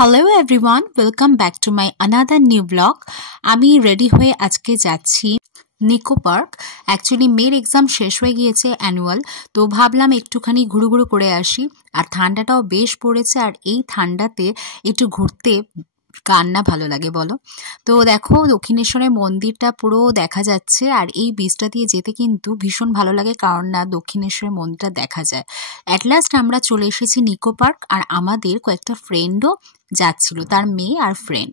Hello everyone, welcome back to my another new blog. আমি ready হয়ে আজকে যাচ্ছি নিকো পার্ক। অ্যাকচুয়ালি মেয়ের এক্সাম শেষ হয়ে গিয়েছে অ্যানুয়াল, তো ভাবলাম একটুখানি ঘুরু করে আসি। আর ঠান্ডাটাও বেশ পড়েছে, আর এই ঠান্ডাতে একটু ঘুরতে কার না ভালো লাগে বলো। তো দেখো, দক্ষিণেশ্বরের মন্দিরটা পুরো দেখা যাচ্ছে, আর এই বীজটা দিয়ে যেতে কিন্তু ভীষণ ভালো লাগে, কারণ না দক্ষিণেশ্বরের মন্দিরটা দেখা যায়। অ্যাট লাস্ট আমরা চলে এসেছি নিকো পার্ক, আর আমাদের কয়েকটা ফ্রেন্ডও যাচ্ছিল, তার মেয়ে আর ফ্রেন্ড।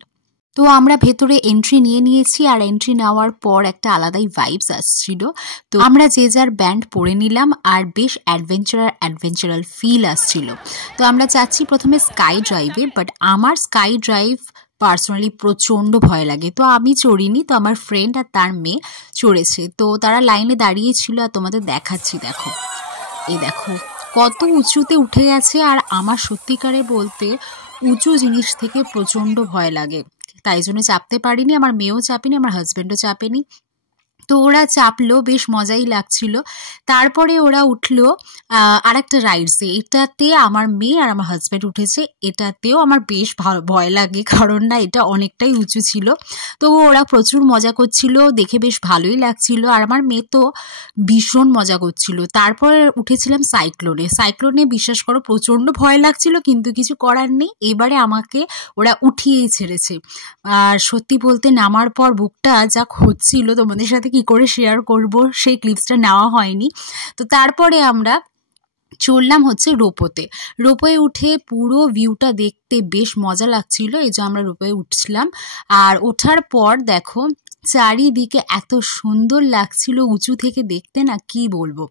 তো আমরা ভেতরে এন্ট্রি নিয়ে নিয়েছি, আর এন্ট্রি নেওয়ার পর একটা আলাদাই ভাইবস আসছিল। তো আমরা যে যার ব্যান্ড পরে নিলাম, আর বেশ অ্যাডভেঞ্চারাল ফিল আসছিল। তো আমরা যাচ্ছি প্রথমে স্কাই ড্রাইভে, বাট আমার স্কাই ড্রাইভ পার্সোনালি প্রচণ্ড ভয় লাগে, তো আমি চড়িনি। তো আমার ফ্রেন্ড আর তার মেয়ে চড়েছে, তো তারা লাইনে দাঁড়িয়েছিল। আর তোমাদের দেখাচ্ছি, দেখো এই দেখো কত উঁচুতে উঠে গেছে। আর আমার সত্যিকারে বলতে উঁচু জিনিস থেকে প্রচণ্ড ভয় লাগে, তাই জন্য চাপতে পারিনি। আমার মেয়েও চাপেনি, আমার হাজব্যান্ডও চাপেনি। তো ওরা চাপলো, বেশ মজাই লাগছিল। তারপরে ওরা উঠলো আর একটা রাইডসে, এটাতে আমার মেয়ে আর আমার হাজব্যান্ড উঠেছে। এটাতেও আমার বেশ ভয় লাগে, কারণ না এটা অনেকটাই উঁচু ছিল। তো ওরা প্রচুর মজা করছিল, দেখে বেশ ভালোই লাগছিল। আর আমার মেয়ে তো ভীষণ মজা করছিল। তারপরে উঠেছিলাম সাইক্লোনে বিশ্বাস করো প্রচণ্ড ভয় লাগছিল, কিন্তু কিছু করার নেই। এবারে আমাকে ওরা উঠিয়েই ছেড়েছে। আর সত্যি বলতে নামার পর বুকটা যা হচ্ছিল, তোমাদের সাথে কি করে শেয়ার করব, সেই ক্লিপসটা নেওয়া হয়নি। তো তারপরে আমরা চললাম হচ্ছে রোপওয়ে উঠে পুরো ভিউটা দেখতে বেশ মজা লাগছিল। এই যে আমরা রোপওয়ে উঠছিলাম, আর ওঠার পর দেখো চারিদিকে এত সুন্দর লাগছিল উঁচু থেকে দেখতে, না কি বলবো।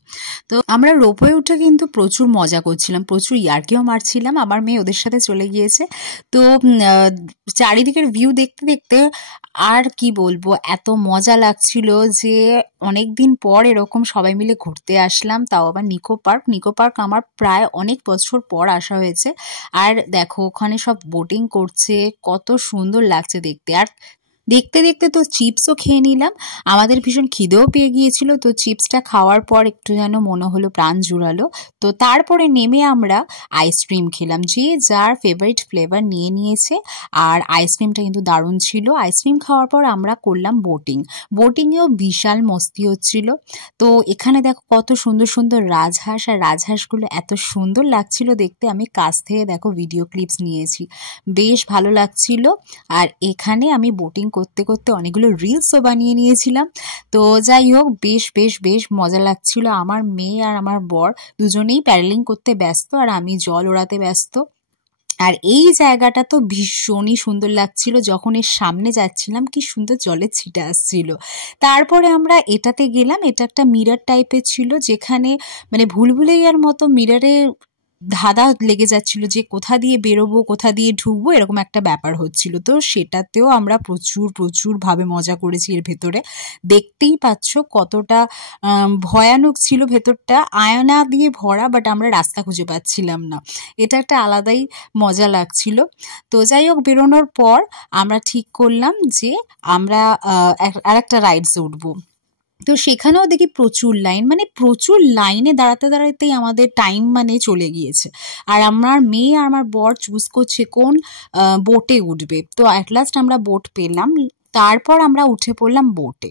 তো আমরা রোপওয়ে উঠে কিন্তু প্রচুর মজা করছিলাম, প্রচুর ইয়ার্কিও মারছিলাম। আমার মেয়ে ওদের সাথে চলে গিয়েছে। তো চারিদিকের ভিউ দেখতে দেখতে আর কি বলবো, এত মজা লাগছিল যে অনেকদিন পর এরকম সবাই মিলে ঘুরতে আসলাম, তাও আবার নিকো পার্ক আমার প্রায় অনেক বছর পর আসা হয়েছে। আর দেখো ওখানে সব বোটিং করছে, কত সুন্দর লাগছে দেখতে। আর দেখতে দেখতে তো চিপসও খেয়ে নিলাম, আমাদের ভীষণ খিদেও পেয়ে গিয়েছিল। তো চিপসটা খাওয়ার পর একটু যেন মনে হলো প্রাণ জুড়ালো। তো তারপরে নেমে আমরা আইসক্রিম খেলাম, যে যার ফেভারিট ফ্লেভার নিয়ে নিয়েছে। আর আইসক্রিমটা কিন্তু দারুণ ছিল। আইসক্রিম খাওয়ার পর আমরা করলাম বোটিংয়েও বিশাল মস্তি হচ্ছিল। তো এখানে দেখো কত সুন্দর সুন্দর রাজহাঁস, আর রাজহাঁসগুলো এত সুন্দর লাগছিল দেখতে। আমি কাছ থেকে দেখো ভিডিও ক্লিপস নিয়েছি, বেশ ভালো লাগছিল। আর এখানে আমি বোটিং করতে করতে অনেকগুলো রিলসও বানিয়ে নিয়েছিলাম। তো যাই হোক, বেশ মজা লাগছিল। আমার মেয়ে আর আমার বর দুজনেই প্যাডেলিং করতে ব্যস্ত, আর আমি জল ওড়াতে ব্যস্ত। আর এই জায়গাটা তো ভীষণই সুন্দর লাগছিল, যখন এর সামনে যাচ্ছিলাম কি সুন্দর জলের ছিটা আসছিল। তারপরে আমরা এটাতে গেলাম, এটা একটা মিরর টাইপের ছিল, যেখানে মানে ভুলভুলাইয়ার মতো মিররে ধাঁধা লেগে যাচ্ছিল যে কোথা দিয়ে বেরোবো, কোথা দিয়ে ঢুকবো, এরকম একটা ব্যাপার হচ্ছিল। তো সেটাতেও আমরা প্রচুর ভাবে মজা করেছি। এর ভেতরে দেখতেই পাচ্ছ কতটা ভয়ানক ছিল ভেতরটা, আয়না দিয়ে ভরা, বাট আমরা রাস্তা খুঁজে পাচ্ছিলাম না। এটা একটা আলাদাই মজা লাগছিল। তো যাই হোক, বেরোনোর পর আমরা ঠিক করলাম যে আমরা আর একটা রাইডসে উঠবো। তো সেখানেও দেখি প্রচুর লাইন, মানে প্রচুর লাইনে দাঁড়াতেই আমাদের টাইম মানে চলে গিয়েছে। আর আমার মেয়ে আর আমার বর চুজ করছে কোন বোটে উঠবে। তো অ্যাট লাস্ট আমরা বোট পেলাম, তারপর আমরা উঠে পড়লাম বোটে।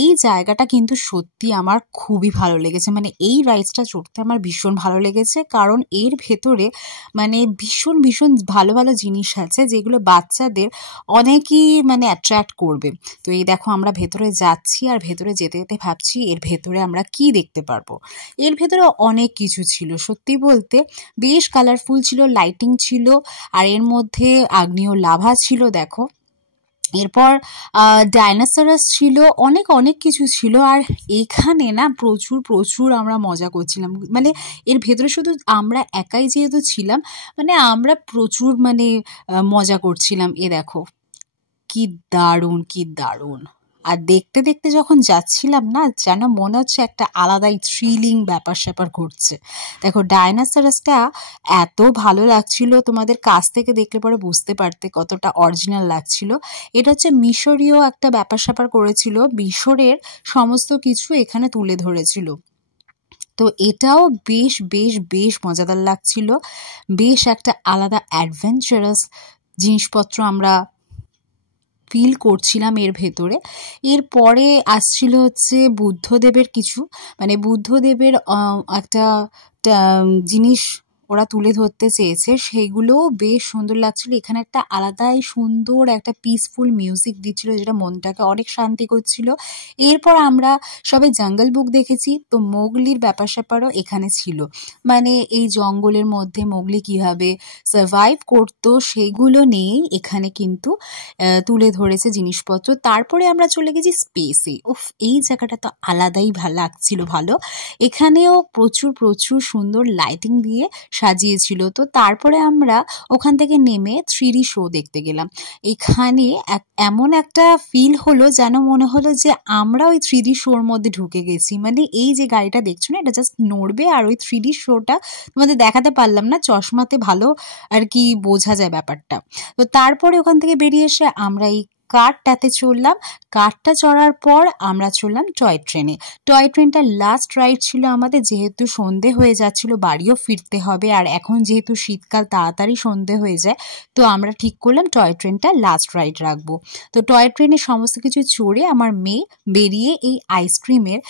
এই জায়গাটা কিন্তু সত্যি আমার খুবই ভালো লেগেছে, মানে এই রাইডসটা চড়তে আমার ভীষণ ভালো লেগেছে, কারণ এর ভেতরে মানে ভীষণ ভালো ভালো জিনিস আছে, যেগুলো বাচ্চাদের অনেকই মানে অ্যাট্রাক্ট করবে। তো এই দেখো আমরা ভেতরে যাচ্ছি, আর ভেতরে যেতে যেতে ভাবছি এর ভেতরে আমরা কি দেখতে পারবো। এর ভেতরে অনেক কিছু ছিল, সত্যি বলতে বেশ কালারফুল ছিল, লাইটিং ছিল, আর এর মধ্যে আগ্নেয় লাভা ছিল দেখো। এরপর ডাইনোসরাস ছিল, অনেক কিছু ছিল। আর এখানে না প্রচুর আমরা মজা করছিলাম, মানে এর ভেতরে শুধু আমরা একাই যেহেতু ছিলাম, মানে আমরা প্রচুর মানে মজা করছিলাম। এ দেখো কি দারুণ। আর দেখতে দেখতে যখন যাচ্ছিলাম না, যেন মনে হচ্ছে একটা আলাদাই থ্রিলিং ব্যাপার ঘটছে। দেখো ডাইনোসরাসটা এত ভালো লাগছিল, তোমাদের কাছ থেকে দেখলে পরে বুঝতে পারতে কতটা অরিজিনাল লাগছিল। এটা হচ্ছে মিশরীয় একটা ব্যাপার করেছিল, মিশরের সমস্ত কিছু এখানে তুলে ধরেছিল। তো এটাও বেশ মজাদার লাগছিল, বেশ একটা আলাদা অ্যাডভেঞ্চারাস জিনিসপত্র আমরা ফিল করছিলাম এর ভেতরে। এরপরে আসছিল হচ্ছে বুদ্ধদেবের কিছু, মানে বুদ্ধদেবের একটা জিনিস ওরা তুলে ধরতে চেয়েছে, সেগুলোও বেশ সুন্দর লাগছিল। এখানে একটা আলাদাই সুন্দর একটা পিসফুল মিউজিক দিচ্ছিল, যেটা মনটাকে অনেক শান্তি করছিল। এরপর আমরা সবে জঙ্গল বুক দেখেছি, তো মোগলির ব্যাপার স্যাপারও এখানে ছিল, মানে এই জঙ্গলের মধ্যে মোগলি কিভাবে সার্ভাইভ করতো সেগুলো নিয়েই এখানে কিন্তু তুলে ধরেছে জিনিসপত্র। তারপরে আমরা চলে গেছি স্পেসে। উফ, এই জায়গাটা তো আলাদাই ভালো লাগছিল। ভালো, এখানেও প্রচুর প্রচুর সুন্দর লাইটিং দিয়ে সাজিয়েছিল। তো তারপরে আমরা ওখান থেকে নেমে 3D শো দেখতে গেলাম। এখানে এমন একটা ফিল হলো যেন মনে হলো যে আমরা ওই 3D শোর মধ্যে ঢুকে গেছি। মানে এই যে গাড়িটা দেখছো না, এটা জাস্ট নড়বে আর ওই 3D শোটা তোমাদের দেখাতে পারলাম না, চশমাতে ভালো আর কি বোঝা যায় ব্যাপারটা। তো তারপরে ওখান থেকে বেরিয়ে এসে আমরা এই কারটাতে চললাম। কারটা চড়ার পর আমরা চললাম টয় ট্রেনে। টয় ট্রেনটা লাস্ট রাইড ছিল আমাদের, যেহেতু সন্ধে হয়ে যাচ্ছিল, বাড়িও ফিরতে হবে, আর এখন যেহেতু শীতকাল তাড়াতাড়ি সন্ধে হয়ে যায়, তো আমরা ঠিক করলাম টয় ট্রেনটা লাস্ট রাইড রাখবো। তো টয় ট্রেনে সমস্ত কিছু চড়ে আমার মেয়ে বেরিয়ে এই আইসক্রিমের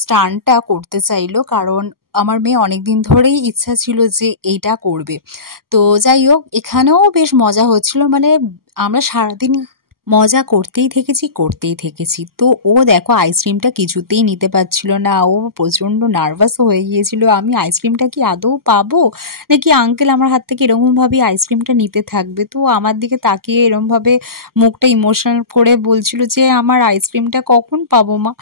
স্টান্টটা করতে চাইলো, কারণ আমার মেয়ে অনেকদিন ধরেই ইচ্ছা ছিল যে এইটা করবে। তো যাই হোক, এখানেও বেশ মজা হচ্ছিল, মানে আমরা সারাদিন মজা করতেই থেকেছি। তো ও দেখো আইসক্রিমটা কিছুতেই নিতে পারছিল না, ও প্রচণ্ড নার্ভাস হয়ে গিয়েছিল, আমি আইসক্রিমটা কি আদৌ পাবো নাকি আঙ্কেল আমার হাত থেকে এরকমভাবে আইসক্রিমটা নিতে থাকবে। তো আমার দিকে তাকিয়ে এরকমভাবে মুখটা ইমোশনাল করে বলছিল যে আমার আইসক্রিমটা কখন পাবো মা।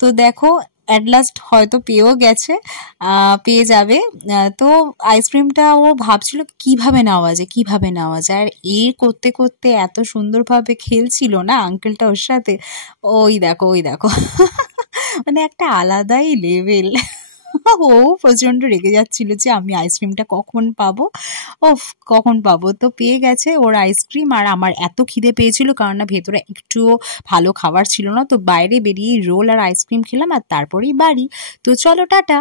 তো দেখো অ্যাট লাস্ট হয়তো পেয়েও গেছে, পেয়ে যাবে। তো আইসক্রিমটা ও ভাবছিল কিভাবে নেওয়া যায়, আর করতে করতে এত সুন্দরভাবে খেলছিল না আঙ্কেলটা ওর সাথে। ওই দেখো মানে একটা আলাদাই লেভেল। ও প্রচণ্ড রেগে যাচ্ছিল যে আমি আইসক্রিমটা কখন পাবো। তো পেয়ে গেছে ওর আইসক্রিম, আর আমার এত খিদে পেয়েছিল, কারণ না ভেতরে একটুও ভালো খাবার ছিল না। তো বাইরে বেরিয়ে রোল আর আইসক্রিম খেলাম, আর তারপরেই বাড়ি। তো চলো টাটা।